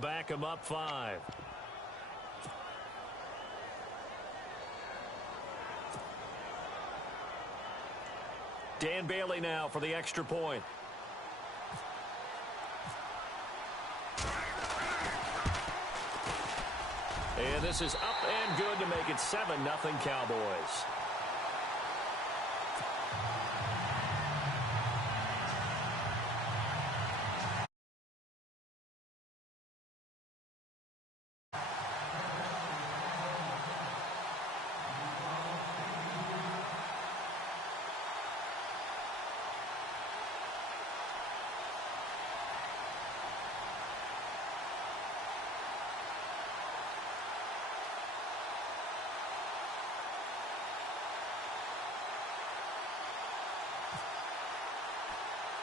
back them up 5. Dan Bailey now for the extra point. And this is up and good to make it 7-0 Cowboys.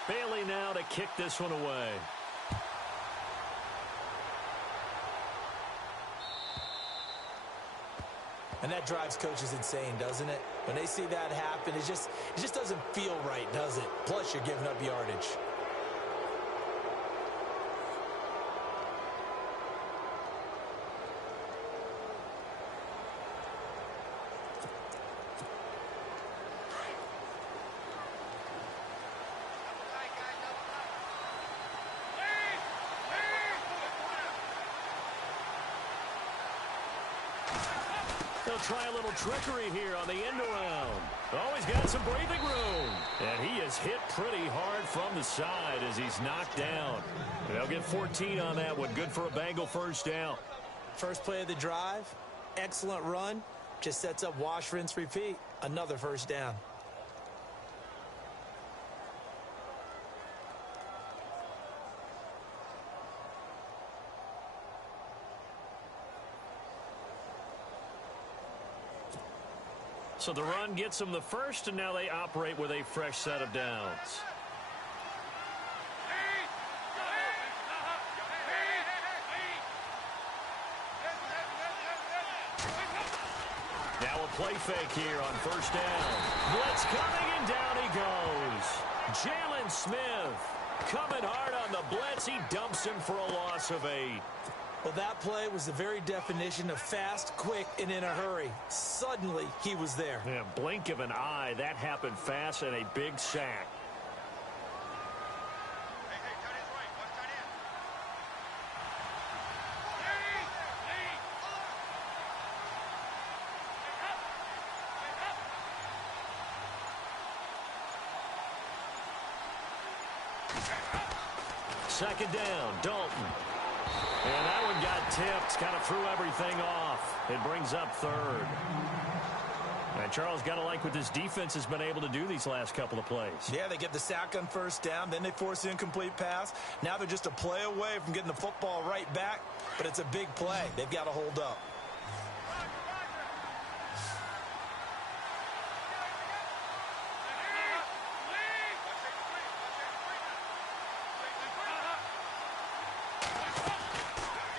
Bailey now to kick this one away. And that drives coaches insane, doesn't it? When they see that happen, it just doesn't feel right, does it? Plus, you're giving up yardage. They'll try a little trickery here on the end around. Oh, he's got some breathing room. And he is hit pretty hard from the side as he's knocked down. They'll get 14 on that one. Good for a Bengal first down. First play of the drive. Excellent run. Just sets up wash, rinse, repeat. Another first down. So the run gets them the first, and now they operate with a fresh set of downs. Now a play fake here on first down. Blitz coming, and down he goes. Jalen Smith coming hard on the blitz. He dumps him for a loss of 8. Well, that play was the very definition of fast, quick, and in a hurry. Suddenly, he was there. Yeah, blink of an eye. That happened fast and a big sack. Second down, Dalton. And that one got tipped, kind of threw everything off. It brings up third. And Charles, got to like what this defense has been able to do these last couple of plays. Yeah, they get the sack on first down, then they force the incomplete pass. Now they're just a play away from getting the football right back, but it's a big play. They've got to hold up.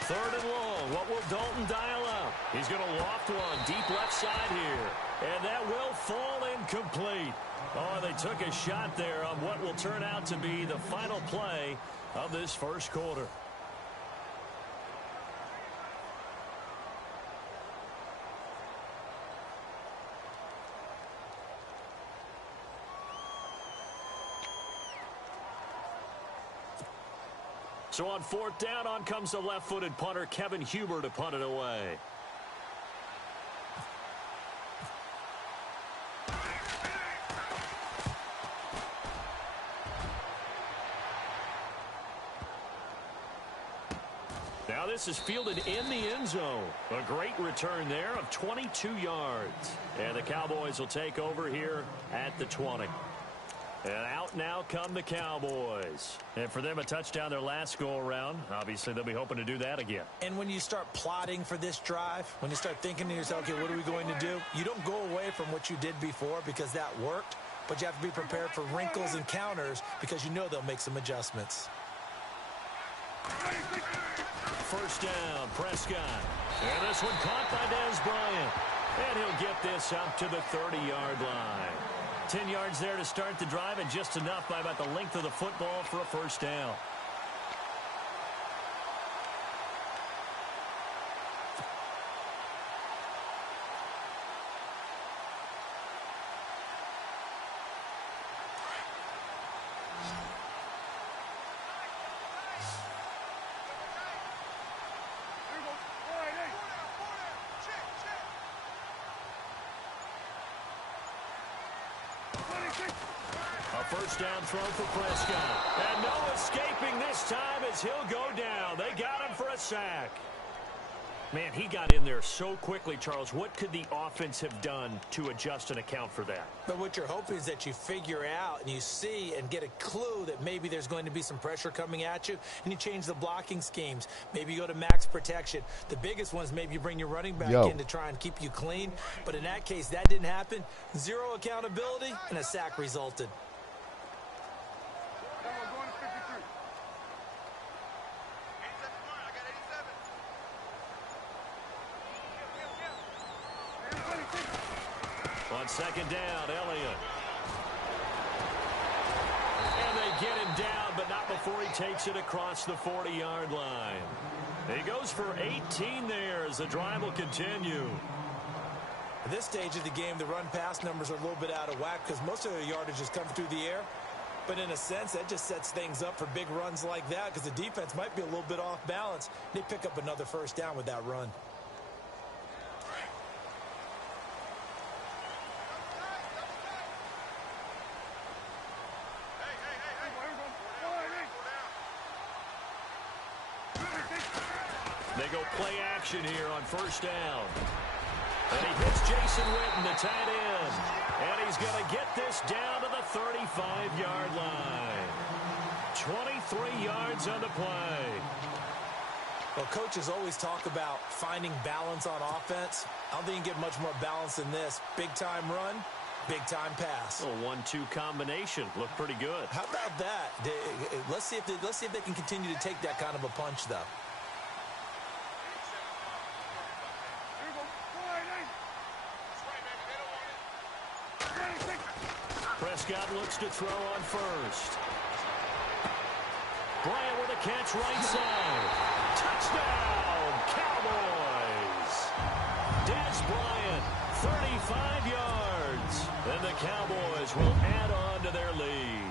Third and long. What will Dalton dial up? He's going to loft one deep left side here. And that will fall incomplete. Oh, they took a shot there on what will turn out to be the final play of this first quarter. So on fourth down, on comes the left-footed punter, Kevin Huber, to punt it away. Now this is fielded in the end zone. A great return there of 22 yards. And the Cowboys will take over here at the 20. And out now come the Cowboys. And for them, a touchdown their last go-around. Obviously, they'll be hoping to do that again. And when you start plotting for this drive, when you start thinking to yourself, okay, what are we going to do? You don't go away from what you did before because that worked, but you have to be prepared for wrinkles and counters because you know they'll make some adjustments. First down, Prescott. And this one caught by Dez Bryant. And he'll get this up to the 30-yard line. 10 yards there to start the drive, and just enough by about the length of the football for a first down. A first down throw for Prescott. And no escaping this time as he'll go down. They got him for a sack. Man, he got in there so quickly, Charles. What could the offense have done to adjust and account for that? But what you're hoping is that you figure out and you see and get a clue that maybe there's going to be some pressure coming at you, and you change the blocking schemes. Maybe you go to max protection. The biggest one is maybe you bring your running back in to try and keep you clean. But in that case, that didn't happen. Zero accountability, and a sack resulted. On second down, Elliott. And they get him down, but not before he takes it across the 40-yard line. He goes for 18 there as the drive will continue. At this stage of the game, the run-pass numbers are a little bit out of whack because most of the yardage is coming through the air. But in a sense, that just sets things up for big runs like that because the defense might be a little bit off balance. They pick up another first down with that run. They go play action here on first down. And he hits Jason Witten, the tight end. And he's going to get this down to the 35-yard line. 23 yards on the play. Well, coaches always talk about finding balance on offense. I don't think you can get much more balance than this. Big-time run, big-time pass. A 1-2 combination. Looked pretty good. How about that? Let's see if they can continue to take that kind of a punch, though. Prescott looks to throw on first. Bryant with a catch right side. Touchdown, Cowboys. Dez Bryant, 35 yards. And the Cowboys will add on to their lead.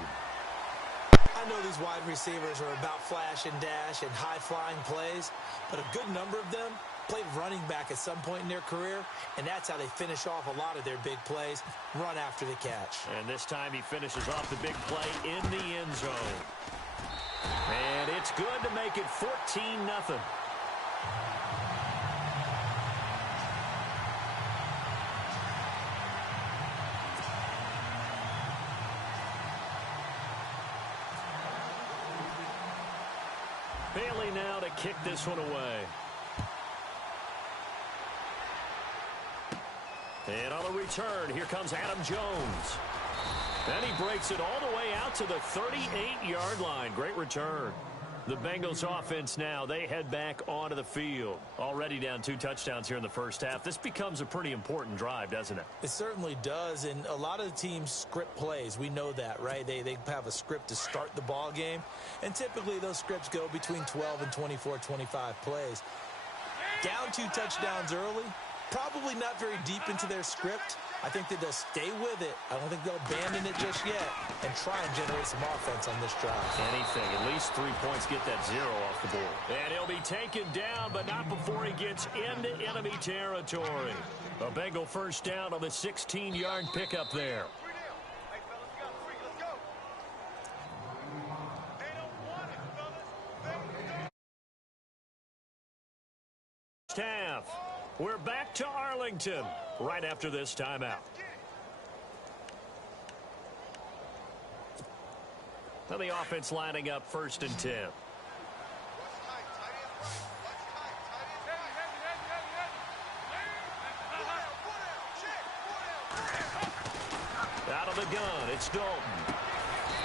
I know these wide receivers are about flash and dash and high-flying plays, but a good number of them played running back at some point in their career, and that's how they finish off a lot of their big plays, run after the catch. And this time he finishes off the big play in the end zone. And it's good to make it 14-0. Bailey now to kick this one away. And on the return, here comes Adam Jones. And he breaks it all the way out to the 38-yard line. Great return. The Bengals offense now, they head back onto the field. Already down 2 touchdowns here in the first half. This becomes a pretty important drive, doesn't it? It certainly does, and a lot of the teams script plays. We know that, right? They have a script to start the ball game, and typically those scripts go between 12 and 24, 25 plays. Down 2 touchdowns early, probably not very deep into their script. I think that they'll stay with it. I don't think they'll abandon it just yet and try and generate some offense on this drive. Anything. At least 3 points, get that 0 off the board. And he'll be taken down, but not before he gets into enemy territory. A Bengal first down on the 16-yard pickup there. Half. We're back to Arlington right after this timeout. Now the offense lining up 1st and 10. Out of the gun, it's Dalton.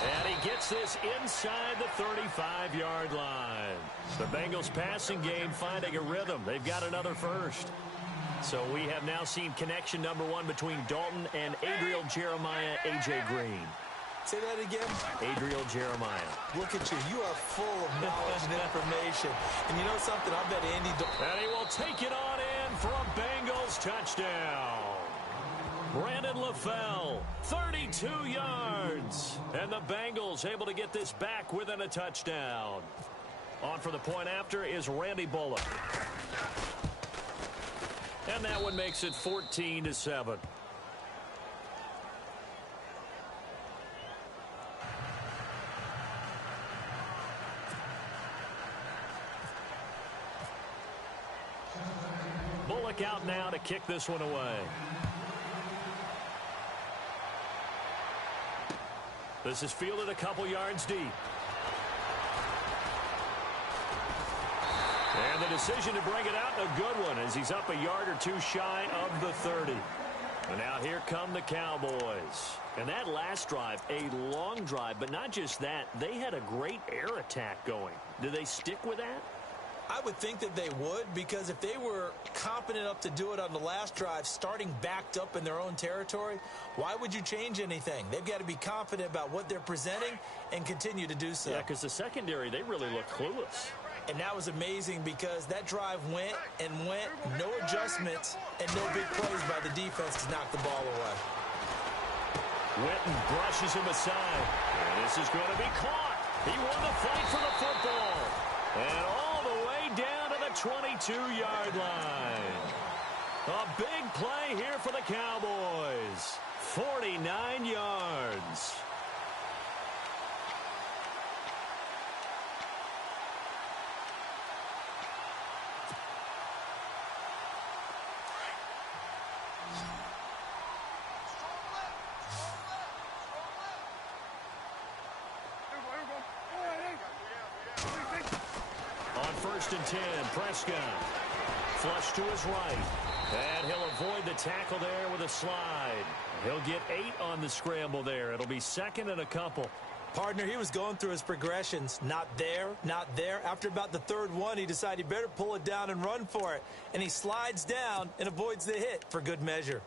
And he gets this inside the 35-yard line. The Bengals passing game finding a rhythm. They've got another first. So we have now seen connection number 1 between Dalton and Adriel Jeremiah, A.J. Green. Say that again. Adriel Jeremiah. Look at you. You are full of knowledge and information. And you know something? I bet Andy Dalton. And he will take it on in for a Bengals touchdown. Brandon LaFell, 32 yards. And the Bengals able to get this back within a touchdown. On for the point after is Randy Bullock. And that one makes it 14-7. They'll look out now to kick this one away. This is fielded a couple yards deep. And the decision to bring it out, a good one, as he's up a yard or two shy of the 30. And now here come the Cowboys. And that last drive, a long drive, but not just that. They had a great air attack going. Do they stick with that? I would think that they would, because if they were competent enough to do it on the last drive, starting backed up in their own territory, why would you change anything? They've got to be confident about what they're presenting and continue to do so. Yeah, because the secondary, they really look clueless. And that was amazing because that drive went and went, no adjustments, and no big plays by the defense to knock the ball away. Witten brushes him aside. And this is going to be caught. He won the fight for the football. And all the way down to the 22-yard line. A big play here for the Cowboys. 49 yards. First and 10, Prescott. Flush to his right. And he'll avoid the tackle there with a slide. He'll get 8 on the scramble there. It'll be second and a couple. Partner, he was going through his progressions. Not there, not there. After about the third one, he decided he better pull it down and run for it. And he slides down and avoids the hit for good measure.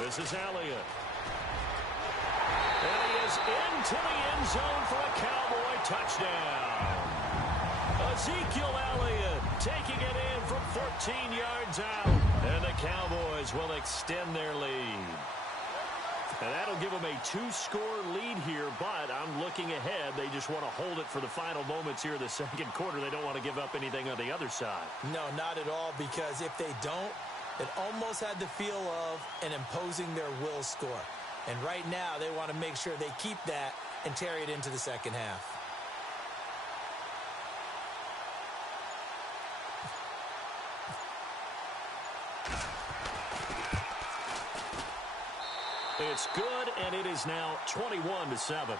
This is Elliott. And he is into the end zone for a Cowboy touchdown. Ezekiel Elliott taking it in from 14 yards out. And the Cowboys will extend their lead. And that'll give them a 2-score lead here, but I'm looking ahead. They just want to hold it for the final moments here in the second quarter. They don't want to give up anything on the other side. No, not at all, because if they don't, it almost had the feel of an imposing their will score. And right now, they want to make sure they keep that and carry it into the second half. It's good, and it is now 21-7.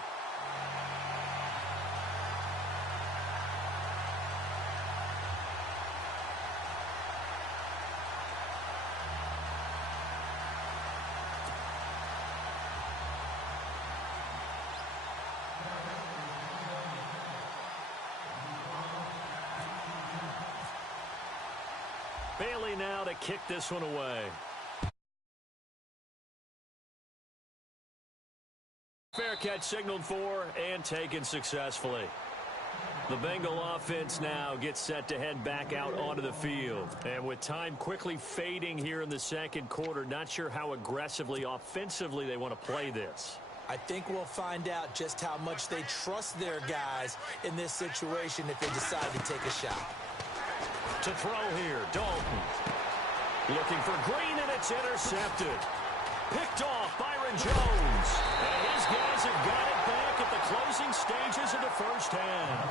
Bailey now to kick this one away. Fair catch signaled for and taken successfully. The Bengal offense now gets set to head back out onto the field. And with time quickly fading here in the second quarter, not sure how aggressively, offensively they want to play this. I think we'll find out just how much they trust their guys in this situation if they decide to take a shot. To throw here, Dalton. Looking for Green, and it's intercepted. Picked off, Byron Jones. And his guys have got it back at the closing stages of the first half.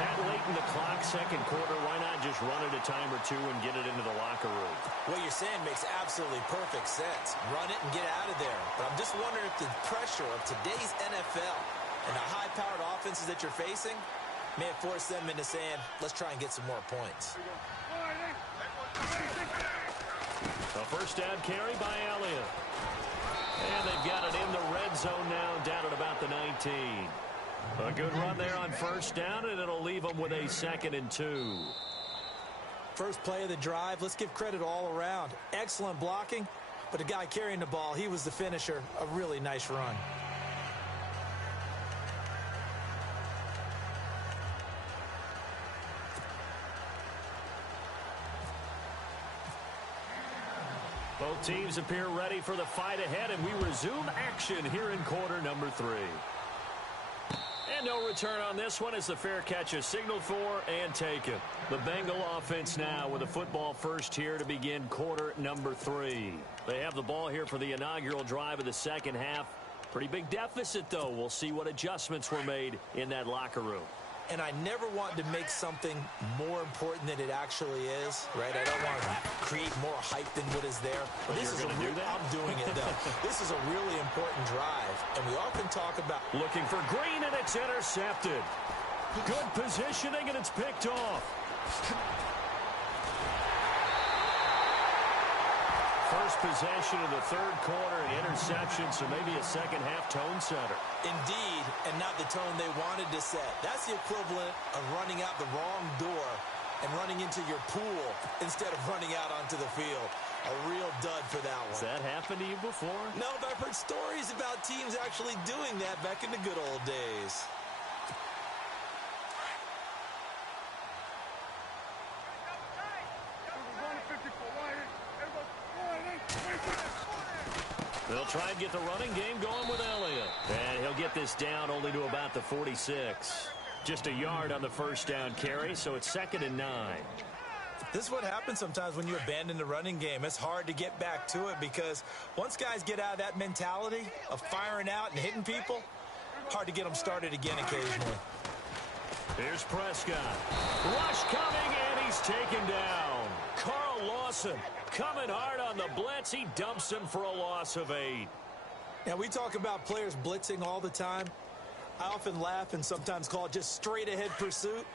That late in the clock, second quarter, why not just run it a time or two and get it into the locker room? What you're saying makes absolutely perfect sense. Run it and get out of there. But I'm just wondering if the pressure of today's NFL and the high-powered offenses that you're facing may have forced them into saying, let's try and get some more points. A first down carry by Elliott. And they've got it in the red zone now, down at about the 19. A good run there on first down, and it'll leave them with a 2nd and 2. First play of the drive, let's give credit all around. Excellent blocking, but the guy carrying the ball, he was the finisher. A really nice run. Both teams appear ready for the fight ahead, and we resume action here in quarter number 3. And no return on this one as the fair catch is signaled for and taken. The Bengal offense now with a football first here to begin quarter number 3. They have the ball here for the inaugural drive of the second half. Pretty big deficit, though. We'll see what adjustments were made in that locker room. And I never want to make something more important than it actually is, right? I don't want to create more hype than what is there. But this is I'm doing it, though. This is a really important drive. And we often talk about looking for Green, and it's intercepted. Good positioning, and it's picked off. First possession of the third quarter, an interception, so maybe a second-half tone setter. Indeed, and not the tone they wanted to set. That's the equivalent of running out the wrong door and running into your pool instead of running out onto the field. A real dud for that one. Has that happened to you before? No, but I've heard stories about teams actually doing that back in the good old days. They'll try and get the running game going with Elliott. And he'll get this down only to about the 46. Just a yard on the first down carry, so it's 2nd and 9. This is what happens sometimes when you abandon the running game. It's hard to get back to it because once guys get out of that mentality of firing out and hitting people, hard to get them started again occasionally. Here's Prescott. Rush coming, and he's taken down. Carl Lawson coming hard on the blitz. He dumps him for a loss of 8. Now, we talk about players blitzing all the time. I often laugh and sometimes call it just straight-ahead pursuit.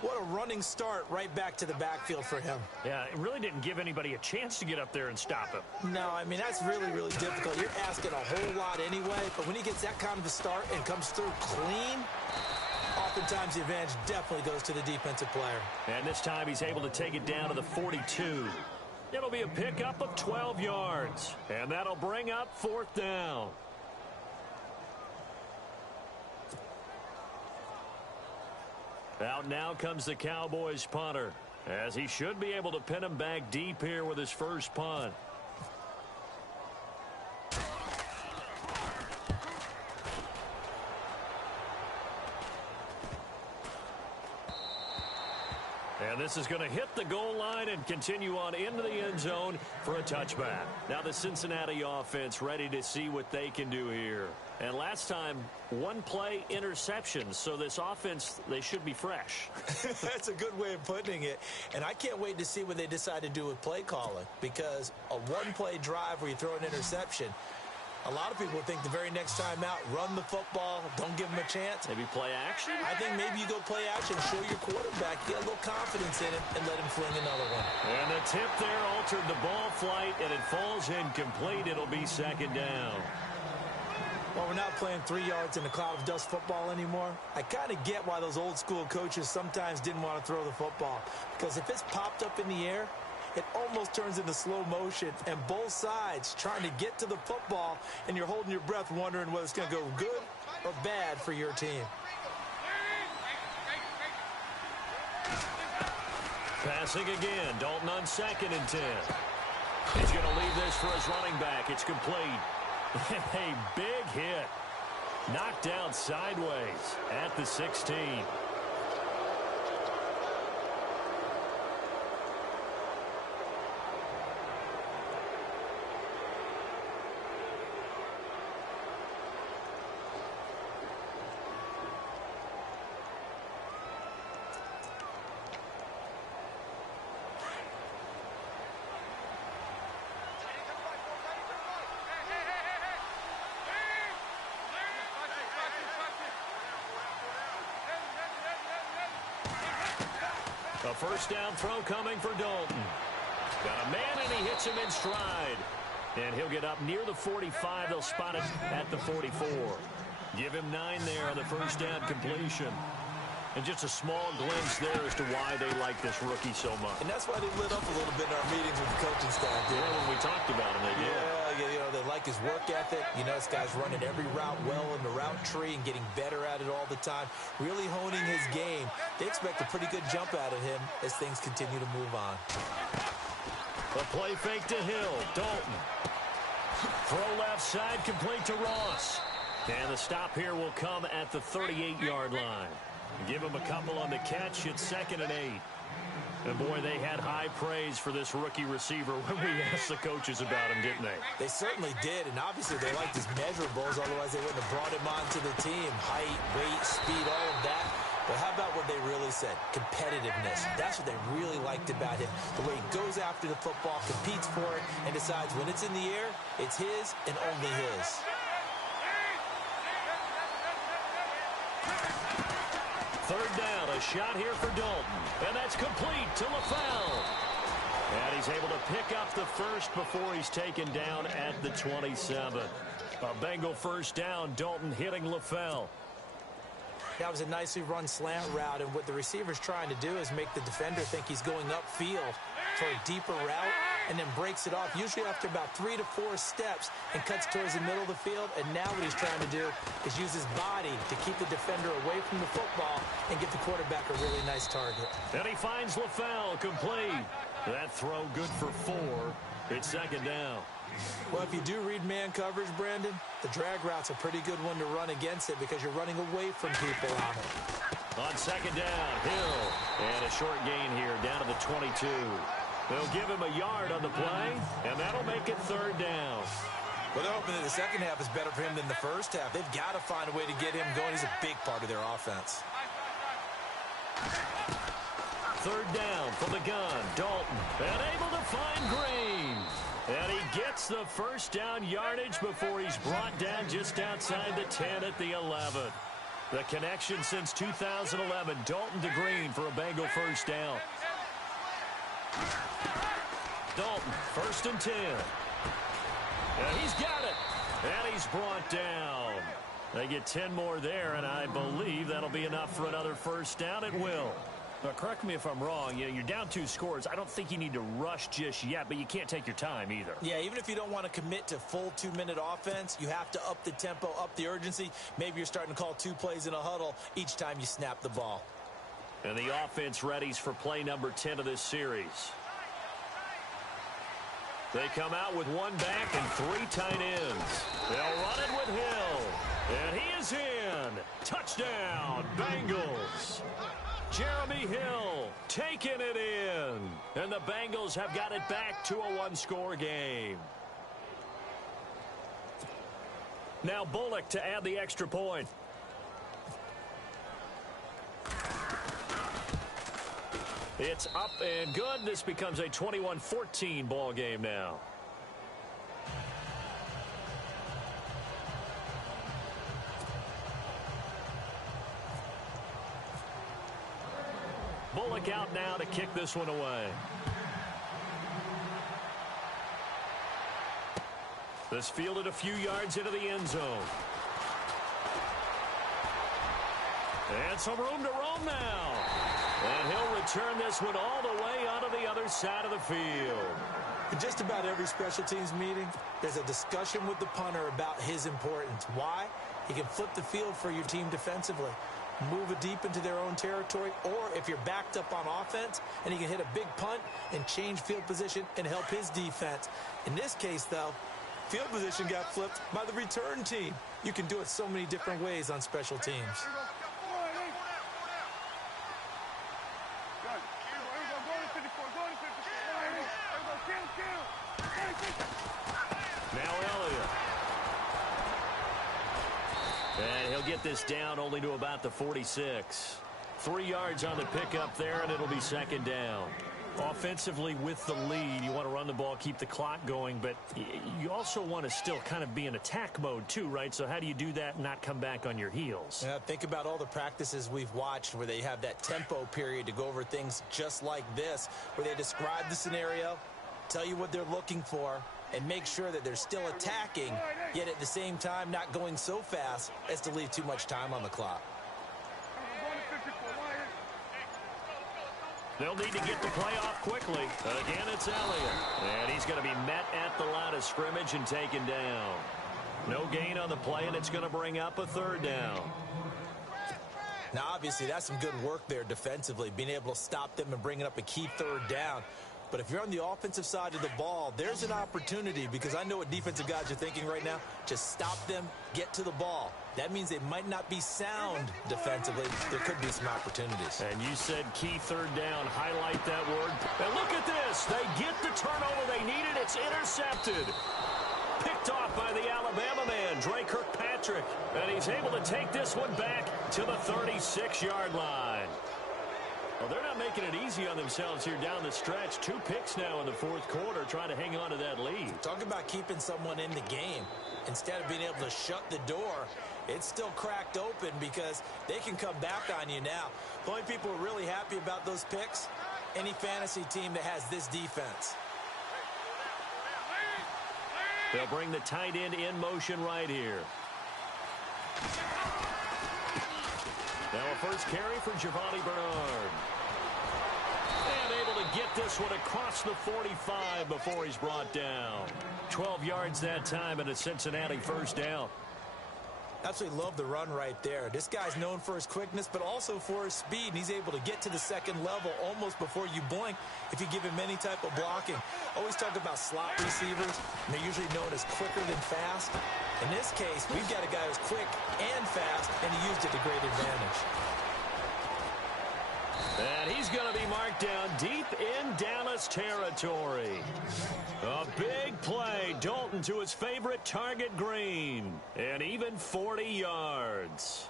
What a running start right back to the backfield for him. Yeah, it really didn't give anybody a chance to get up there and stop him. No, I mean, that's really, really difficult. You're asking a whole lot anyway, but when he gets that kind of a start and comes through clean, oftentimes the advantage definitely goes to the defensive player. And this time he's able to take it down to the 42. It'll be a pickup of 12 yards. And that'll bring up 4th down. Out now comes the Cowboys punter, as he should be able to pin him back deep here with his first punt. And this is going to hit the goal line and continue on into the end zone for a touchback. Now the Cincinnati offense ready to see what they can do here. And last time, one play interceptions. So this offense, they should be fresh. That's a good way of putting it. And I can't wait to see what they decide to do with play calling. Because a one-play drive where you throw an interception, a lot of people think the very next time out, run the football, don't give them a chance. Maybe play action? I think maybe you go play action, show your quarterback, get a little confidence in him, and let him fling another one. And the tip there altered the ball flight, and it falls incomplete. It'll be 2nd down. Well, we're not playing 3 yards in a cloud of dust football anymore. I kind of get why those old school coaches sometimes didn't want to throw the football. Because if it's popped up in the air, it almost turns into slow motion, and both sides trying to get to the football, and you're holding your breath wondering whether it's going to go good or bad for your team. Passing again. Dalton on 2nd and 10. He's going to leave this for his running back. It's complete. A big hit. Knocked down sideways at the 16. A first down throw coming for Dalton. Got a man, and he hits him in stride. And he'll get up near the 45. They'll spot it at the 44. Give him 9 there on the first down completion. And just a small glimpse there as to why they like this rookie so much. And that's why they lit up a little bit in our meetings with the coaching staff. Yeah, when we talked about him, they did. Yeah, you know, they like his work ethic. You know, this guy's running every route well in the route tree and getting better at it all the time. Really honing his game. They expect a pretty good jump out of him as things continue to move on. A play fake to Hill. Dalton. Throw left side, complete to Ross. And the stop here will come at the 38-yard line. Give him a couple on the catch. It's 2nd and 8. And, boy, they had high praise for this rookie receiver when we asked the coaches about him, didn't they? They certainly did, and obviously they liked his measurables. Otherwise, they wouldn't have brought him onto the team. Height, weight, speed, all of that. But how about what they really said? Competitiveness. That's what they really liked about him. The way he goes after the football, competes for it, and decides when it's in the air, it's his and only his. Third down, a shot here for Dalton. And that's complete to LaFell. And he's able to pick up the first before he's taken down at the 27. A Bengal first down, Dalton hitting LaFell. That was a nicely run slant route, and what the receiver's trying to do is make the defender think he's going upfield for a deeper route, and then breaks it off, usually after about 3 to 4 steps, and cuts towards the middle of the field. And now what he's trying to do is use his body to keep the defender away from the football and get the quarterback a really nice target. And he finds LaFell complete. That throw good for 4. It's 2nd down. Well, if you do read man coverage, Brandon, the drag route's a pretty good one to run against it because you're running away from people on it. On 2nd down, Hill. And a short gain here down to the 22. They'll give him a yard on the play, and that'll make it 3rd down. Well, they're hoping that the second half is better for him than the first half. They've got to find a way to get him going. He's a big part of their offense. 3rd down from the gun. Dalton, and able to find Green. And he gets the first down yardage before he's brought down just outside the 10 at the 11. The connection since 2011, Dalton to Green for a Bengal first down. Dalton, 1st and 10. And he's got it. And he's brought down. They get 10 more there, and I believe that'll be enough for another first down. It will. Now, correct me if I'm wrong. You're down 2 scores. I don't think you need to rush just yet, but you can't take your time either. Yeah, even if you don't want to commit to full 2-minute offense, you have to up the tempo, up the urgency. Maybe you're starting to call 2 plays in a huddle each time you snap the ball. And the offense readies for play number 10 of this series. They come out with 1 back and 3 tight ends. They'll run it with Hill. And he is in. Touchdown, Bengals. Jeremy Hill taking it in. And the Bengals have got it back to a 1-score game. Now Bullock to add the extra point. It's up and good. This becomes a 21-14 ball game now. Bullock out now to kick this one away. This fielded a few yards into the end zone. And some room to roam now. And he'll return this one all the way onto the other side of the field. In just about every special teams meeting, there's a discussion with the punter about his importance. Why? He can flip the field for your team defensively, move it deep into their own territory, or if you're backed up on offense, and he can hit a big punt and change field position and help his defense. In this case, though, field position got flipped by the return team. You can do it so many different ways on special teams. Now Elliott. And he'll get this down only to about the 46. 3 yards on the pickup there, and it'll be 2nd down. Offensively with the lead, you want to run the ball, keep the clock going, but you also want to still kind of be in attack mode too, right? So how do you do that and not come back on your heels? Yeah, think about all the practices we've watched where they have that tempo period to go over things just like this, where they describe the scenario, tell you what they're looking for, and make sure that they're still attacking, yet at the same time not going so fast as to leave too much time on the clock. They'll need to get the play off quickly. Again, it's Elliott. And he's going to be met at the line of scrimmage and taken down. No gain on the play, and it's going to bring up a 3rd down. Now, obviously, that's some good work there defensively, being able to stop them and bringing up a key 3rd down. But if you're on the offensive side of the ball, there's an opportunity, because I know what defensive guys are thinking right now. Just stop them, get to the ball. That means they might not be sound defensively. There could be some opportunities. And you said key third down. Highlight that word. And look at this. They get the turnover they needed. It's intercepted. Picked off by the Alabama man, Dre Kirkpatrick. And he's able to take this one back to the 36-yard line. Well, they're not making it easy on themselves here down the stretch. 2 picks now in the fourth quarter, trying to hang on to that lead. Talk about keeping someone in the game. Instead of being able to shut the door, it's still cracked open because they can come back on you now. The only people who are really happy about those picks, any fantasy team that has this defense. They'll bring the tight end in motion right here. Now a first carry for Giovanni Bernard. And able to get this one across the 45 before he's brought down. 12 yards that time and a Cincinnati first down. Absolutely love the run right there. This guy's known for his quickness, but also for his speed, and he's able to get to the second level almost before you blink if you give him any type of blocking. Always talk about slot receivers, and they're usually known as quicker than fast. In this case, we've got a guy who's quick and fast, and he used it to great advantage. And he's going to be marked down deep in Dallas territory. A big play. Dalton to his favorite target, Green. And even 40 yards.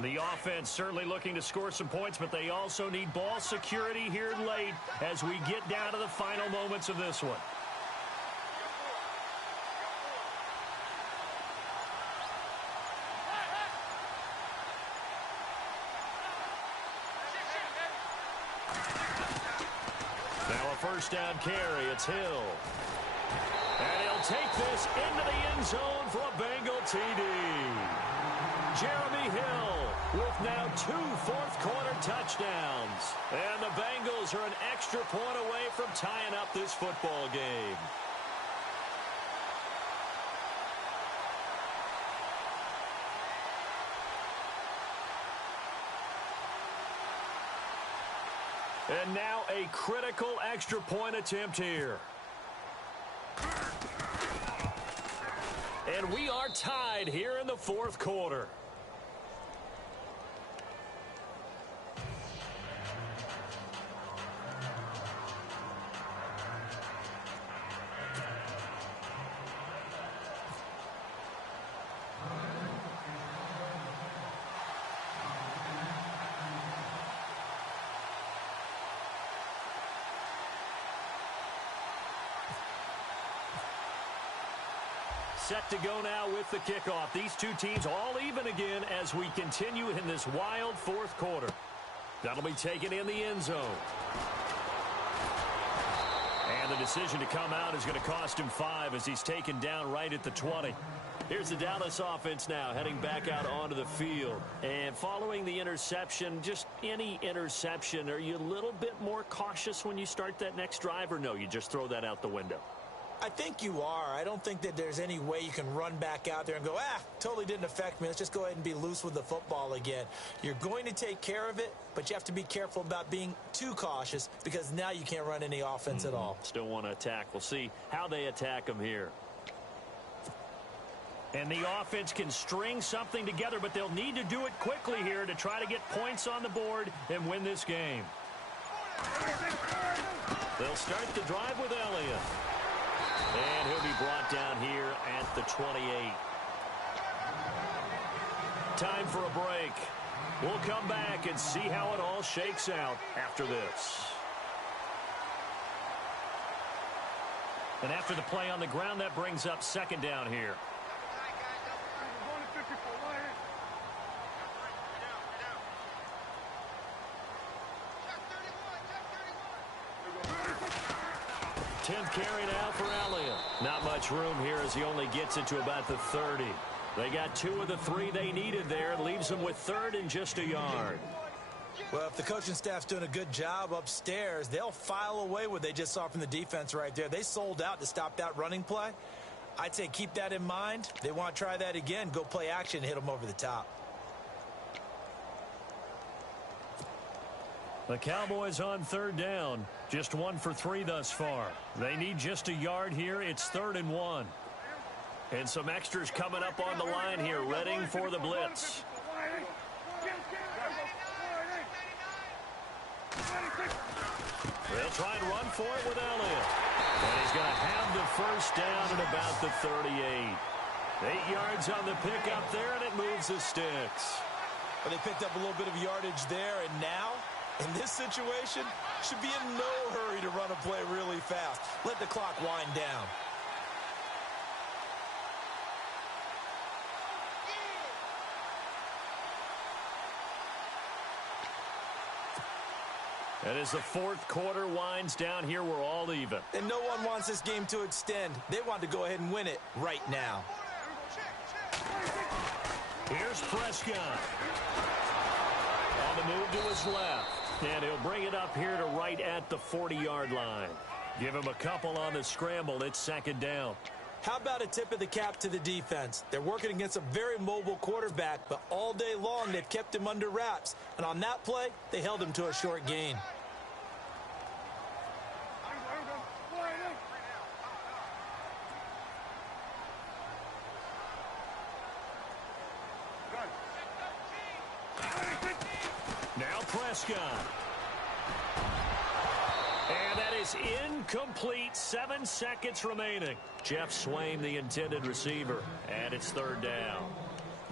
The offense certainly looking to score some points, but they also need ball security here late as we get down to the final moments of this one. Now a first down carry. It's Hill. And he'll take this into the end zone for a Bengal TD. Jeremy Hill with now 2 fourth-quarter touchdowns. And the Bengals are an extra point away from tying up this football game. And now a critical extra point attempt here. And we are tied here in the fourth quarter. Set to go now with the kickoff. These two teams all even again as we continue in this wild fourth quarter. That'll be taken in the end zone. And the decision to come out is going to cost him 5 as he's taken down right at the 20. Here's the Dallas offense now heading back out onto the field. And following the interception, just any interception, are you a little bit more cautious when you start that next drive, or no, you just throw that out the window? I think you are. I don't think that there's any way you can run back out there and go, totally didn't affect me. Let's just go ahead and be loose with the football again. You're going to take care of it, but you have to be careful about being too cautious because now you can't run any offense at all. Still want to attack. We'll see how they attack them here. And the offense can string something together, but they'll need to do it quickly here to try to get points on the board and win this game. They'll start the drive with Elliott. And he'll be brought down here at the 28. Time for a break. We'll come back and see how it all shakes out after this. And after the play on the ground, that brings up second down here. Tenth carry now for Elliott. Not much room here as he only gets it to about the 30. They got 2 of the 3 they needed there. Leaves them with third and just a yard. Well, if the coaching staff's doing a good job upstairs, they'll file away what they just saw from the defense right there. They sold out to stop that running play. I'd say keep that in mind. They want to try that again. Go play action, hit them over the top. The Cowboys on third down. Just 1 for 3 thus far. They need just a yard here. It's 3rd and 1. And some extras coming up on the line here, readying for the blitz. They'll try and run for it with Elliott. And he's going to have the first down at about the 38. 8 yards on the pickup there, and it moves the sticks. Well, they picked up a little bit of yardage there, and now, in this situation, should be in no hurry to run a play really fast. Let the clock wind down. And as the 4th quarter winds down here, we're all even. And no one wants this game to extend. They want to go ahead and win it right now. Here's Prescott. On the move to his left. And he'll bring it up here to right at the 40-yard line. Give him a couple on the scramble. It's 2nd down. How about a tip of the cap to the defense? They're working against a very mobile quarterback, but all day long they've kept him under wraps. And on that play, they held him to a short gain. Now Prescott. And that is incomplete. 7 seconds remaining. Jeff Swain, the intended receiver, and it's 3rd down.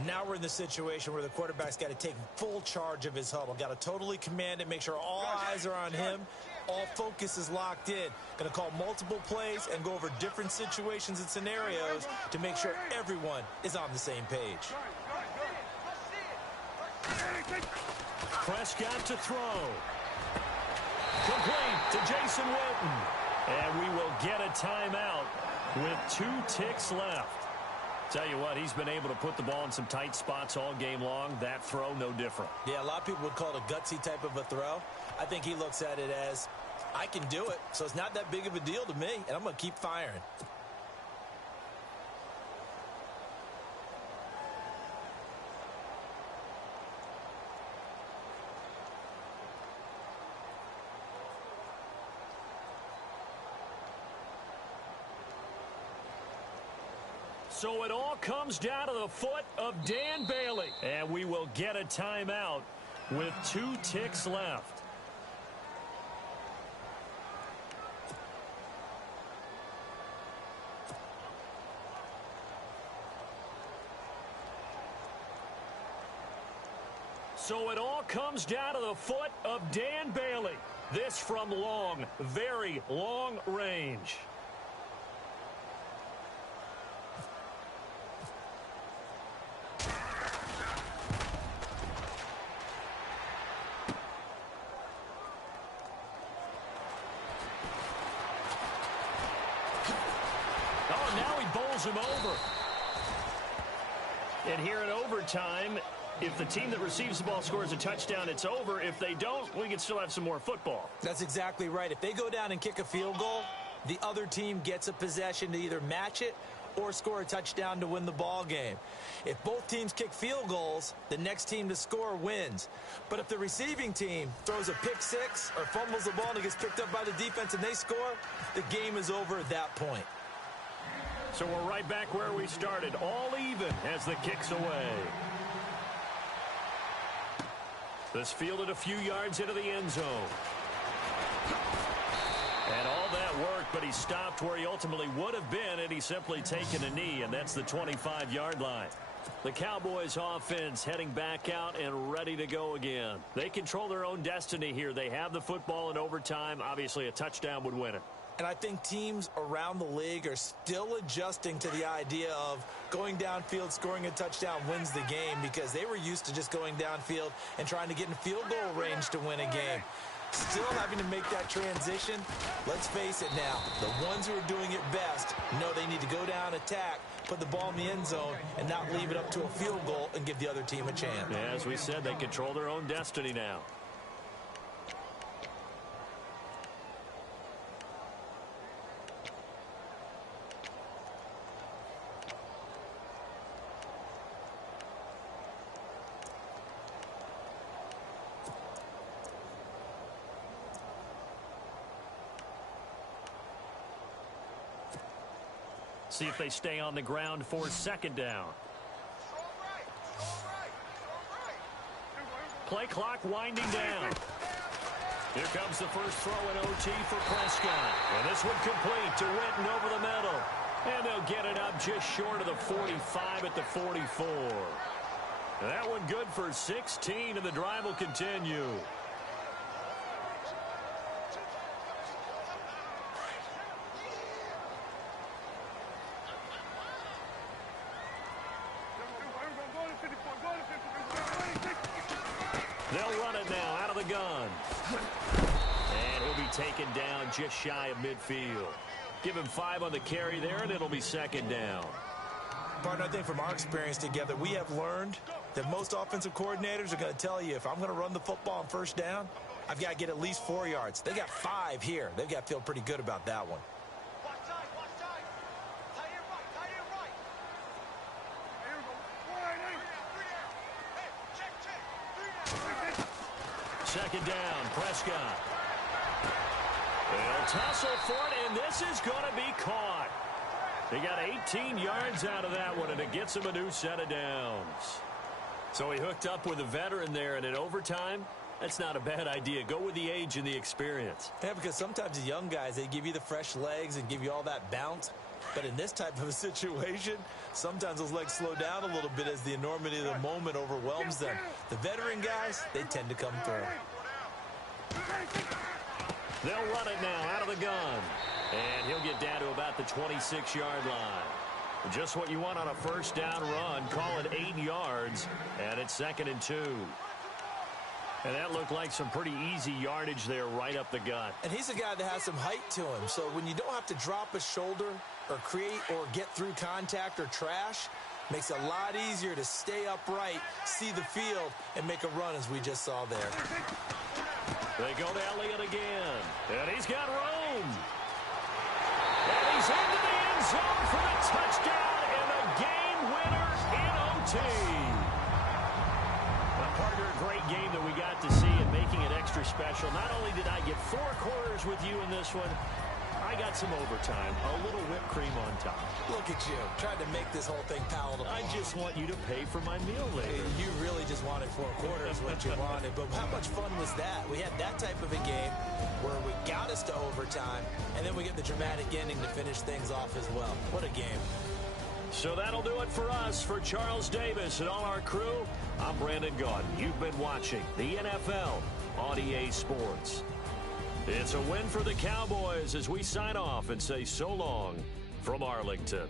Now we're in the situation where the quarterback's got to take full charge of his huddle. Got to totally command it, make sure all eyes are on him. All focus is locked in. Going to call multiple plays and go over different situations and scenarios to make sure everyone is on the same page. Prescott to throw. Complete to Jason Witten. And we will get a timeout with 2 ticks left. Tell you what, he's been able to put the ball in some tight spots all game long. That throw, no different. Yeah, a lot of people would call it a gutsy type of a throw. I think he looks at it as, I can do it, so it's not that big of a deal to me, and I'm going to keep firing. So it all comes down to the foot of Dan Bailey. And we will get a timeout with 2 ticks left. So it all comes down to the foot of Dan Bailey. This from long, very long range. Him over. And here in overtime, if the team that receives the ball scores a touchdown, it's over. If they don't, we can still have some more football. That's exactly right. If they go down and kick a field goal, the other team gets a possession to either match it or score a touchdown to win the ball game. If both teams kick field goals, the next team to score wins. But if the receiving team throws a pick six or fumbles the ball and it gets picked up by the defense and they score, the game is over at that point. So we're right back where we started, all even as the kick's away. This fielded a few yards into the end zone. And all that worked, but he stopped where he ultimately would have been, and he's simply taken a knee, and that's the 25-yard line. The Cowboys offense heading back out and ready to go again. They control their own destiny here. They have the football in overtime. Obviously, a touchdown would win it. And I think teams around the league are still adjusting to the idea of going downfield, scoring a touchdown wins the game, because they were used to just going downfield and trying to get in field goal range to win a game. Still having to make that transition. Let's face it now, the ones who are doing it best know they need to go down, attack, put the ball in the end zone, and not leave it up to a field goal and give the other team a chance. As we said, they control their own destiny now. See if they stay on the ground for second down. Play clock winding down. Here comes the first throw in OT for Prescott. And this one complete to Witten over the middle. And they'll get it up just short of the 45 at the 44. That one good for 16, and the drive will continue. They'll run it now out of the gun. And he'll be taken down just shy of midfield. Give him 5 on the carry there, and it'll be second down. Partner, I think from our experience together, we have learned that most offensive coordinators are going to tell you, if I'm going to run the football on first down, I've got to get at least 4 yards. They got 5 here. They've got to feel pretty good about that one. Second down, Prescott. They'll tussle for it, and this is going to be caught. They got 18 yards out of that one, and it gets him a new set of downs. So he hooked up with a veteran there, and in overtime, that's not a bad idea. Go with the age and the experience. Yeah, because sometimes the young guys, they give you the fresh legs and give you all that bounce. But in this type of a situation, sometimes those legs slow down a little bit as the enormity of the moment overwhelms them. The veteran guys, they tend to come through. They'll run it now out of the gun. And he'll get down to about the 26-yard line. Just what you want on a first down run. Call it 8 yards, and it's 2nd and 2. And that looked like some pretty easy yardage there right up the gut. And he's a guy that has some height to him. So when you don't have to drop a shoulder or create or get through contact or trash, makes it a lot easier to stay upright, see the field, and make a run as we just saw there. They go to Elliott again. And he's got room. And he's into the end zone for the touchdown and a game winner in OT. Partner, a great game that we got to see and making it extra special. Not only did I get 4 quarters with you in this one, I got some overtime, a little whipped cream on top. Look at you, trying to make this whole thing palatable. I just want you to pay for my meal later. You really just wanted 4 quarters, what you wanted. But how much fun was that? We had that type of a game where we got us to overtime, and then we get the dramatic ending to finish things off as well. What a game. So that'll do it for us. For Charles Davis and all our crew, I'm Brandon Gaudin. You've been watching the NFL on EA Sports. It's a win for the Cowboys as we sign off and say so long from Arlington.